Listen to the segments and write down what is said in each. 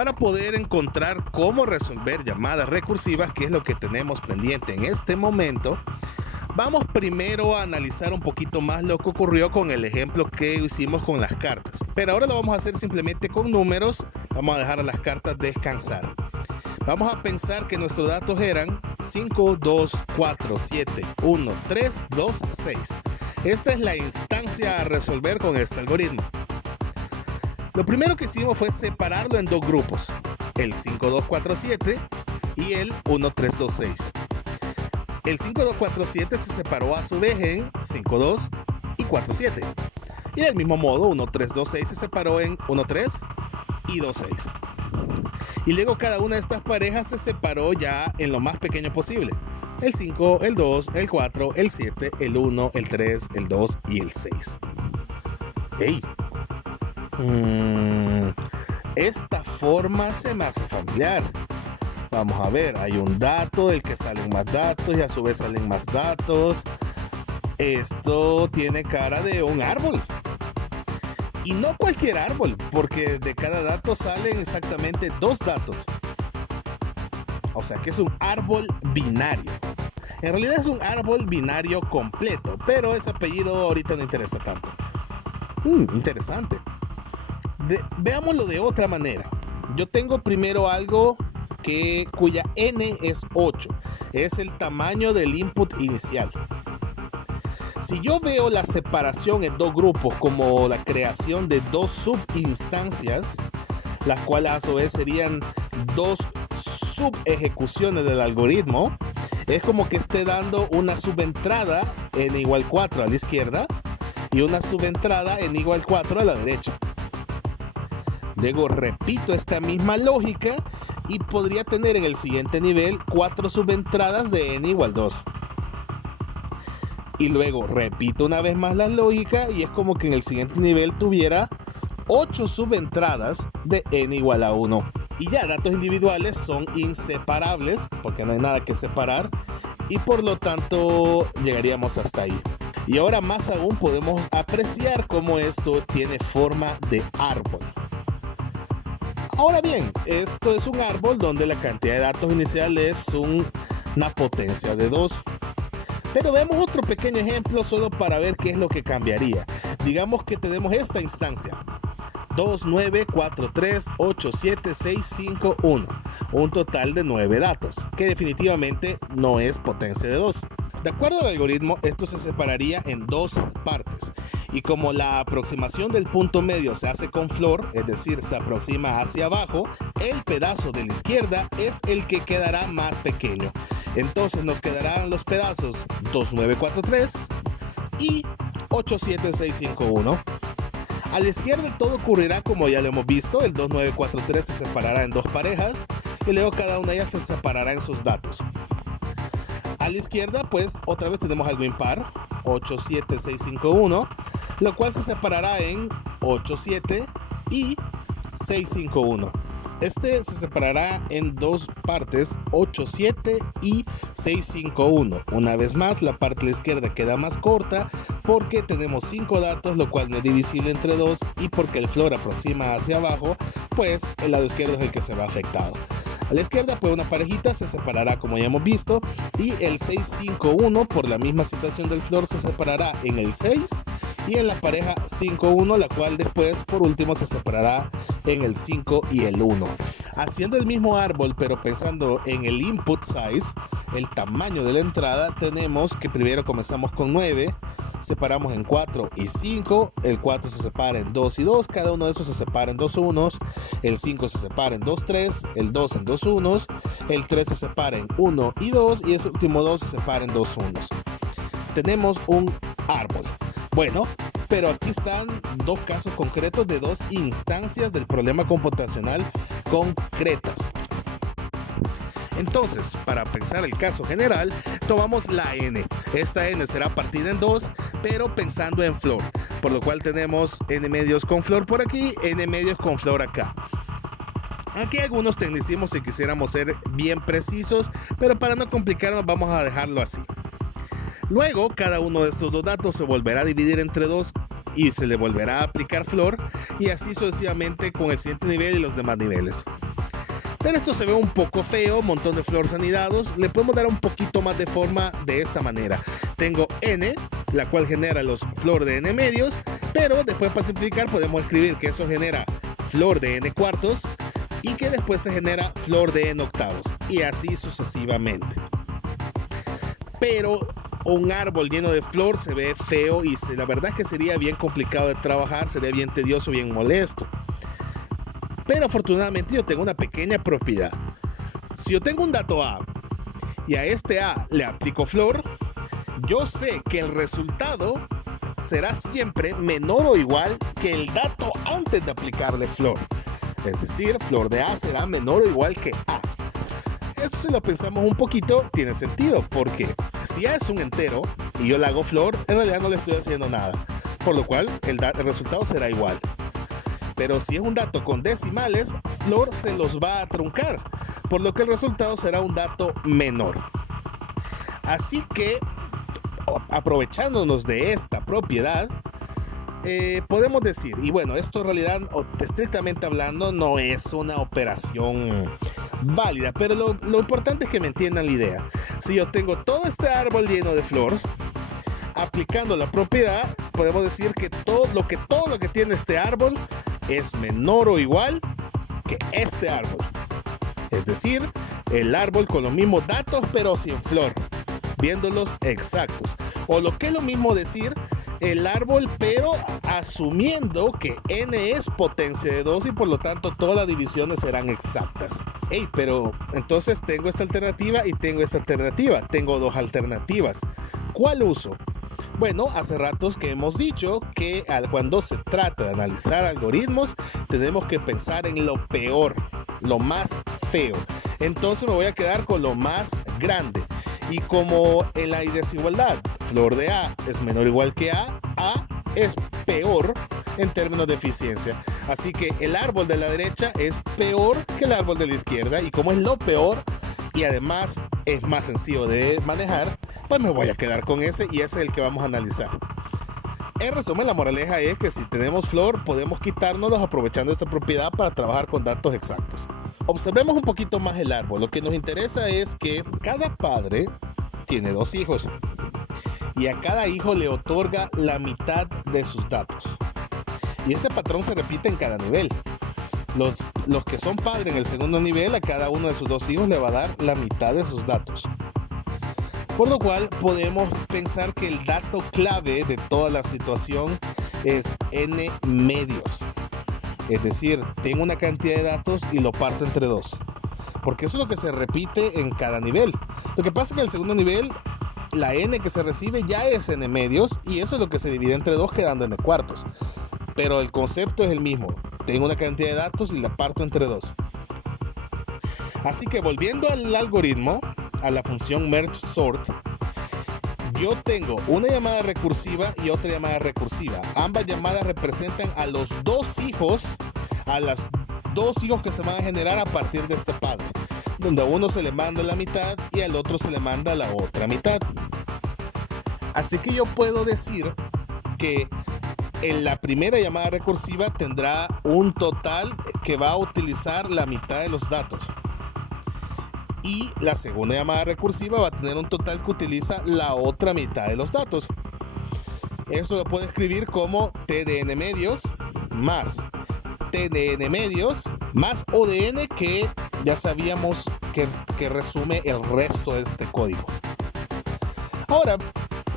Para poder encontrar cómo resolver llamadas recursivas, que es lo que tenemos pendiente en este momento, vamos primero a analizar un poquito más lo que ocurrió con el ejemplo que hicimos con las cartas. Pero ahora lo vamos a hacer simplemente con números. Vamos a dejar a las cartas descansar. Vamos a pensar que nuestros datos eran 5, 2, 4, 7, 1, 3, 2, 6. Esta es la instancia a resolver con este algoritmo. Lo primero que hicimos fue separarlo en dos grupos, el 5, 2, 4, 7 y el 1, 3, 2, 6. El 5, 2, 4, 7 se separó a su vez en 5, 2 y 4, 7. Y del mismo modo, 1, 3, 2, 6 se separó en 1, 3 y 2, 6. Y luego cada una de estas parejas se separó ya en lo más pequeño posible. El 5, el 2, el 4, el 7, el 1, el 3, el 2 y el 6. ¡Ey! Esta forma se me hace familiar. Vamos a ver, hay un dato del que salen más datos y a su vez salen más datos. Esto tiene cara de un árbol. Y no cualquier árbol, porque de cada dato salen exactamente 2 datos. O sea que es un árbol binario. En realidad es un árbol binario completo, pero ese apellido ahorita no interesa tanto. Interesante. Veámoslo de otra manera. Yo tengo primero algo cuya n es 8. Es el tamaño del input inicial. Si yo veo la separación en dos grupos como la creación de dos subinstancias, las cuales a su vez serían dos subejecuciones del algoritmo, es como que esté dando una subentrada n igual 4 a la izquierda y una subentrada n igual 4 a la derecha. Luego repito esta misma lógica y podría tener en el siguiente nivel 4 subentradas de n igual 2. Y luego repito una vez más la lógica y es como que en el siguiente nivel tuviera 8 subentradas de n igual a 1. Y ya datos individuales son inseparables porque no hay nada que separar y por lo tanto llegaríamos hasta ahí. Y ahora más aún podemos apreciar cómo esto tiene forma de árbol. Ahora bien, esto es un árbol donde la cantidad de datos inicial es una potencia de 2. Pero vemos otro pequeño ejemplo solo para ver qué es lo que cambiaría. Digamos que tenemos esta instancia. 2, 9, 4, 3, 8, 7, 6, 5, 1. Un total de 9 datos, que definitivamente no es potencia de 2. De acuerdo al algoritmo, esto se separaría en dos partes. Y como la aproximación del punto medio se hace con flor, es decir, se aproxima hacia abajo, el pedazo de la izquierda es el que quedará más pequeño. Entonces nos quedarán los pedazos 2, 9, 4, 3 y 8, 7, 6, 5, 1. A la izquierda todo ocurrirá como ya lo hemos visto, el 2, 9, 4, 3 se separará en dos parejas y luego cada una de ellas se separará en sus datos. A la izquierda pues otra vez tenemos algo impar, 8, 7, 6, 5, 1, lo cual se separará en 8, 7 y 6, 5, 1. Este se separará en dos partes, 8, 7 y 6, 5, 1. Una vez más, la parte de la izquierda queda más corta porque tenemos 5 datos, lo cual no es divisible entre 2 y porque el flor aproxima hacia abajo, pues el lado izquierdo es el que se va afectado. A la izquierda, pues una parejita se separará como ya hemos visto y el 6, 5, 1 por la misma situación del flor se separará en el 6 y en la pareja 5, 1, la cual después por último se separará en el 5 y el 1. Haciendo el mismo árbol pero pensando en el input size, el tamaño de la entrada, tenemos que primero comenzamos con 9, separamos en 4 y 5, el 4 se separa en 2 y 2, cada uno de esos se separa en 2 unos, el 5 se separa en 2, 3, el 2 en 2 unos, el 3 se separa en 1 y 2 y ese último 2 se separa en 2 unos. Tenemos un árbol. Bueno, pero aquí están dos casos concretos de dos instancias del problema computacional concretas. Entonces, para pensar el caso general, tomamos la n. Esta n será partida en 2, pero pensando en flor, por lo cual tenemos n medios con flor por aquí, n medios con flor acá. Aquí hay algunos tecnicismos si quisiéramos ser bien precisos, pero para no complicarnos vamos a dejarlo así. Luego, cada uno de estos dos datos se volverá a dividir entre 2 y se le volverá a aplicar flor, y así sucesivamente con el siguiente nivel y los demás niveles. Pero esto se ve un poco feo, un montón de flores anidados. Le podemos dar un poquito más de forma de esta manera. Tengo n, la cual genera los flor de n medios, pero después, para simplificar, podemos escribir que eso genera flor de n cuartos y que después se genera flor de n octavos, y así sucesivamente. Pero un árbol lleno de flor se ve feo y la verdad es que sería bien complicado de trabajar, sería bien tedioso, bien molesto. Pero afortunadamente yo tengo una pequeña propiedad. Si yo tengo un dato A y a este A le aplico flor, yo sé que el resultado será siempre menor o igual que el dato antes de aplicarle flor. Es decir, flor de A será menor o igual que A. Esto, si lo pensamos un poquito, tiene sentido, porque si A es un entero y yo le hago flor, en realidad no le estoy haciendo nada, por lo cual el resultado será igual. Pero si es un dato con decimales, flor se los va a truncar, por lo que el resultado será un dato menor. Así que, aprovechándonos de esta propiedad, podemos decir, y bueno, esto en realidad, estrictamente hablando, no es una operación válida, pero lo importante es que me entiendan la idea. Si yo tengo todo este árbol lleno de flores, aplicando la propiedad, podemos decir que todo lo que tiene este árbol es menor o igual que este árbol. Es decir, el árbol con los mismos datos pero sin flor, viéndolos exactos. O lo que es lo mismo decir, el árbol pero asumiendo que n es potencia de 2 y por lo tanto todas las divisiones serán exactas. Pero entonces tengo esta alternativa y tengo esta alternativa. Tengo dos alternativas. ¿Cuál uso? Bueno, hace ratos que hemos dicho que cuando se trata de analizar algoritmos, tenemos que pensar en lo peor, lo más feo. Entonces me voy a quedar con lo más grande. Y como en la desigualdad, flor de A es menor o igual que A es peor en términos de eficiencia. Así que el árbol de la derecha es peor que el árbol de la izquierda. Y como es lo peor y además es más sencillo de manejar, pues me voy a quedar con ese y ese es el que vamos a analizar. En resumen, la moraleja es que si tenemos flor, podemos quitárnoslos aprovechando esta propiedad para trabajar con datos exactos. Observemos un poquito más el árbol. Lo que nos interesa es que cada padre tiene 2 hijos y a cada hijo le otorga la mitad de sus datos. Y este patrón se repite en cada nivel. Los que son padres en el segundo nivel, a cada uno de sus 2 hijos le va a dar la mitad de sus datos. Por lo cual podemos pensar que el dato clave de toda la situación es n medios. Es decir, tengo una cantidad de datos y lo parto entre 2. Porque eso es lo que se repite en cada nivel. Lo que pasa es que en el segundo nivel, la n que se recibe ya es n medios y eso es lo que se divide entre 2 quedando n cuartos. Pero el concepto es el mismo. Tengo una cantidad de datos y la parto entre 2. Así que volviendo al algoritmo, a la función merge sort, yo tengo una llamada recursiva y otra llamada recursiva. Ambas llamadas representan a los 2 hijos, a las 2 hijos que se van a generar a partir de este padre, donde a uno se le manda la mitad y al otro se le manda la otra mitad. Así que yo puedo decir que en la primera llamada recursiva tendrá un total que va a utilizar la mitad de los datos. Y la segunda llamada recursiva va a tener un total que utiliza la otra mitad de los datos. Esto lo puedo escribir como t de n medios más t de n medios más o de n, que ya sabíamos que resume el resto de este código. Ahora,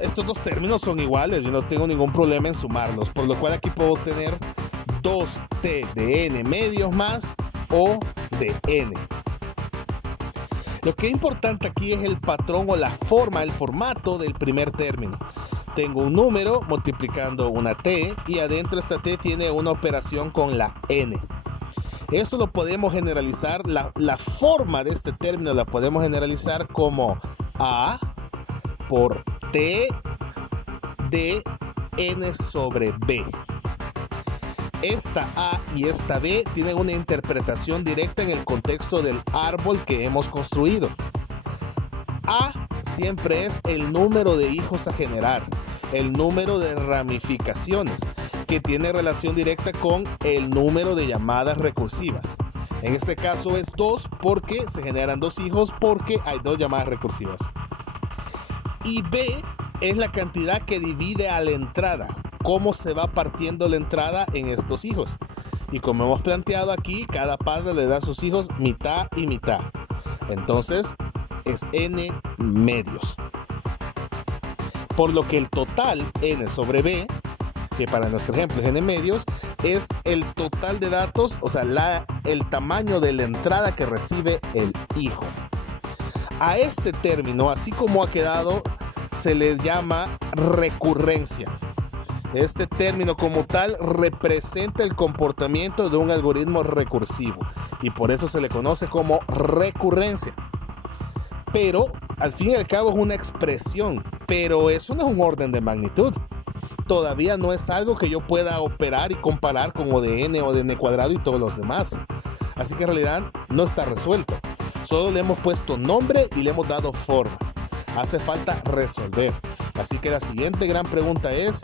estos dos términos son iguales, yo no tengo ningún problema en sumarlos, por lo cual aquí puedo tener 2t de n medios más o de n. Lo que es importante aquí es el patrón o la forma, el formato del primer término. Tengo un número multiplicando una t y adentro esta t tiene una operación con la n. Esto lo podemos generalizar, la forma de este término la podemos generalizar como a por t de n sobre b. Esta A y esta B tienen una interpretación directa en el contexto del árbol que hemos construido. A siempre es el número de hijos a generar el número de ramificaciones, que tiene relación directa con el número de llamadas recursivas. En este caso es 2 porque se generan 2 hijos porque hay 2 llamadas recursivas. Y B es la cantidad que divide a la entrada, cómo se va partiendo la entrada en estos hijos. Y como hemos planteado aquí, cada padre le da a sus hijos mitad y mitad. Entonces es n medios. Por lo que el total n sobre b, que para nuestro ejemplo es n medios, es el total de datos, o sea, el tamaño de la entrada que recibe el hijo. A este término, así como ha quedado, se le llama recurrencia. Este término como tal representa el comportamiento de un algoritmo recursivo y por eso se le conoce como recurrencia. Pero al fin y al cabo es una expresión, pero eso no es un orden de magnitud. Todavía no es algo que yo pueda operar y comparar con O de n, O de n cuadrado y todos los demás. Así que en realidad no está resuelto. Solo le hemos puesto nombre y le hemos dado forma. Hace falta resolver. Así que la siguiente gran pregunta es: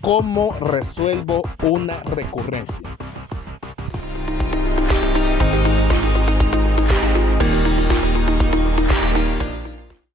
¿cómo resuelvo una recurrencia?